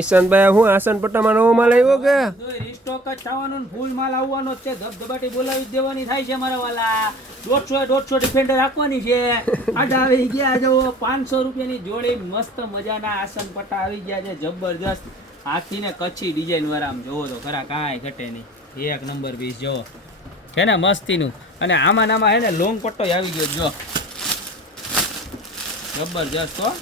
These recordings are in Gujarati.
ઈશાનભાઈ હું આસન પટ્ટામાં નવો માલ આવ્યો કે રીસ્ટોક જ થવાનો ને ફૂલ માલ આવવાનો જ છે. ધબધબાટી બોલાવી જ દેવાની થાય છે મારા વાલા. 150 ડિફેન્ડર રાખવાની છે. આડા આવી ગયા જો 500 રૂપિયાની જોડી મસ્ત મજાના આસન પટ્ટા આવી ગયા છે જબરજસ્ત. હાથીને કચ્છી ડિઝાઇન વાળા આમ જોવો તો ખરા કાંઈ ઘટે નહીં. એક નંબર પીસ જો છે ને મસ્તીનું. અને આમાં નામાં હે ને લોંગ પટ્ટો આવી ગયો જો જબરજસ્ત હો.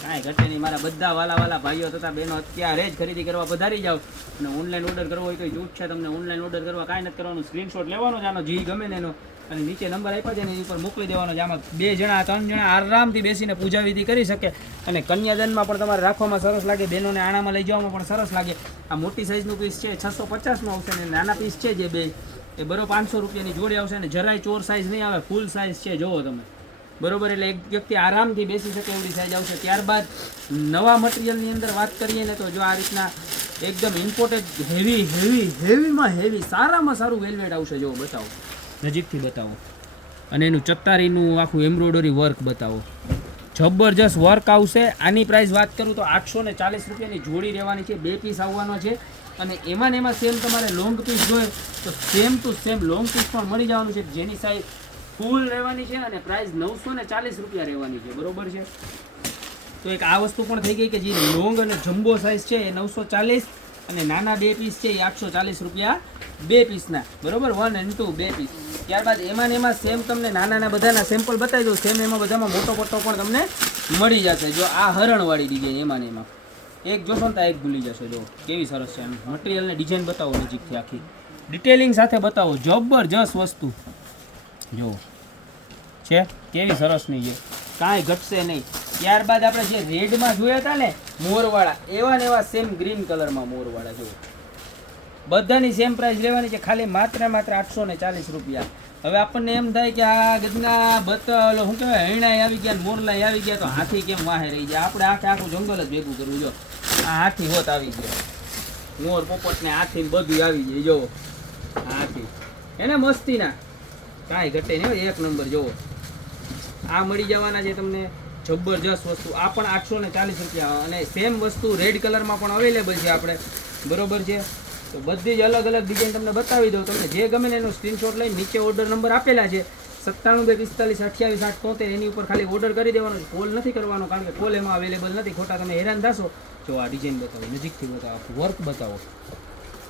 કાંઈ ઘટે નહીં મારા બધા વાલા ભાઈઓ તથા બહેનો અત્યારે જ ખરીદી કરવા પધારી જાઓ. અને ઓનલાઈન ઓર્ડર કરવો હોય તો જૂઠ છે. તમને ઓનલાઈન ઓર્ડર કરવા કાંઈ નથી કરવાનું. સ્ક્રીનશોટ લેવાનો જ આનો જી ગમે ને એનો અને નીચે નંબર આપ્યા છે ને એની ઉપર મોકલી દેવાનો છે. આમાં 2 જણા 3 જણા આરામથી બેસીને પૂજા વિધિ કરી શકે. અને કન્યાદાનમાં પણ તમારે રાખવામાં સરસ લાગે. બહેનોને આણામાં લઈ જવામાં પણ સરસ લાગે. આ મોટી સાઇઝનું પીસ છે 650નું આવશે ને નાના પીસ છે જે બે એ બરોબર 500 રૂપિયાની જોડી આવશે. ને જરાય ચોર સાઇઝ નહીં આવે, ફૂલ સાઇઝ છે જોવો તમે બરોબર. એટલે એક વ્યક્તિ આરામથી બેસી શકે એવડી સાઈઝ આવશે. ત્યારબાદ નવા મટીરિયલની અંદર વાત કરીએ ને તો જો આ રીતના એકદમ ઇમ્પોર્ટેડ હેવીમાં હેવી સારામાં સારું વેલ્વેટ આવશે. જો બતાવો નજીકથી બતાવો. અને એનું ચત્તારીનું આખું એમ્બ્રોઇડરી વર્ક બતાવો. જબરજસ્ત વર્ક આવશે. આની પ્રાઇસ વાત કરું તો 840 રૂપિયાની જોડી રહેવાની છે. 2 પીસ આવવાનો છે. અને એમાં ને એમાં સેમ તમારે લોંગ પીસ જોઈએ તો same to same long piece પણ મળી જવાનું છે. જેની સાઈઝ ફૂલ રહેવાની છે અને પ્રાઇસ 940 રૂપિયા રહેવાની છે બરોબર છે. તો એક આ વસ્તુ પણ થઈ ગઈ કે જે લોંગ અને જમ્બો સાઇઝ છે એ 940 અને નાના 2 પીસ છે એ 840 રૂપિયા 2 પીસના બરોબર. 1 and 2 2 પીસ. ત્યારબાદ એમાં ને એમાં સેમ તમને નાના બધાના સેમ્પલ બતાવી દઉં. સેમ એમાં બધામાં મોટો પટ્ટો પણ તમને મળી જશે. જો આ હરણવાળી ડિઝાઇન એમાં ને એમાં એક જોશો ને તો એક ભૂલી જશે. જો કેવી સરસ છે. એમ મટીરિયલને ડિઝાઇન બતાવો નજીકથી આખી ડિટેલિંગ સાથે બતાવો. જબરજસ્ત વસ્તુ જો છે કેવી સરસની છે. કાંઈ ઘટશે નહીં. ત્યારબાદ આપણે જે રેડમાં જોયા હતા ને મોરવાળા એવા ને એવા સેમ ગ્રીન કલરમાં મોરવાળા જો બધાની સેમ પ્રાઇસ લેવાની છે. ખાલી માત્ર 840 રૂપિયા. હવે આપણને એમ થાય કે આ ગજના બતલો શું કહેવાય હૈણાઈ આવી ગયા મોરલાઈ આવી ગયા તો હાથી કેમ વાહે રહી જાય. આપણે આખું જંગલ જ ભેગું કરવું. જો આ હાથી હોત આવી ગયા મોર પોપટ ને હાથી બધું આવી જાય. જો હાથી એને મસ્તીના કાંઈ ઘટે નહીં. એક નંબર જોવો આ મળી જવાના છે તમને જબરજસ્ત વસ્તુ. આ પણ 840 રૂપિયા. અને સેમ વસ્તુ રેડ કલરમાં પણ અવેલેબલ છે આપણે બરોબર છે. તો બધી જ અલગ અલગ ડિઝાઇન તમને બતાવી દઉં. તમને જે ગમે ને એનો સ્ક્રીનશોટ લઈને નીચે ઓર્ડર નંબર આપેલા છે 97 245 28 873 એની ઉપર ખાલી ઓર્ડર કરી દેવાનો છે. કોલ નથી કરવાનો કારણ કે કોલ એમાં અવેલેબલ નથી. ખોટા તમે હેરાન થશો. જો આ ડિઝાઇન બતાવો નજીકથી બતાવો વર્ક બતાવો.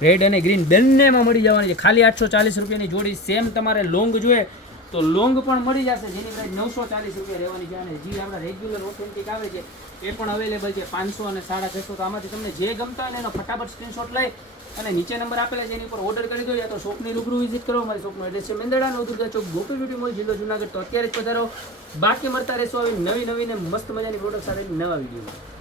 રેડ અને ગ્રીન બંનેમાં મળી જવાની છે. ખાલી 840 રૂપિયાની જોડી. સેમ તમારે લોંગ જોઈએ તો લોંગ પણ મળી જશે જેની પ્રાઇસ 940 રૂપિયા રહેવાની છે. અને જે આપણા રેગ્યુલર ઓથેન્ટિક આવે છે એ પણ અવેલેબલ છે 500 અને 650. તો આમાંથી તમને જે ગમતા હોય ને એનો ફટાફટ સ્ક્રીનશોટ લઈ અને નીચે નંબર આપેલા છે એની ઉપર ઓર્ડર કરી દો. યા તો શોપની રૂબરૂ વિઝિટ કરો. મારી શોપનો એડ્રેસ છે મેંદરડા ઉદુરગા ચોક ગોકુલ બ્યુટી મોલ જિલ્લો જુનાગઢ. તો અત્યારે જ પધારો. બાકી મળતા રહેશો આવી નવી ને મસ્ત મજાની પ્રોડક્ટ સાથે નવા વિડીયોમાં.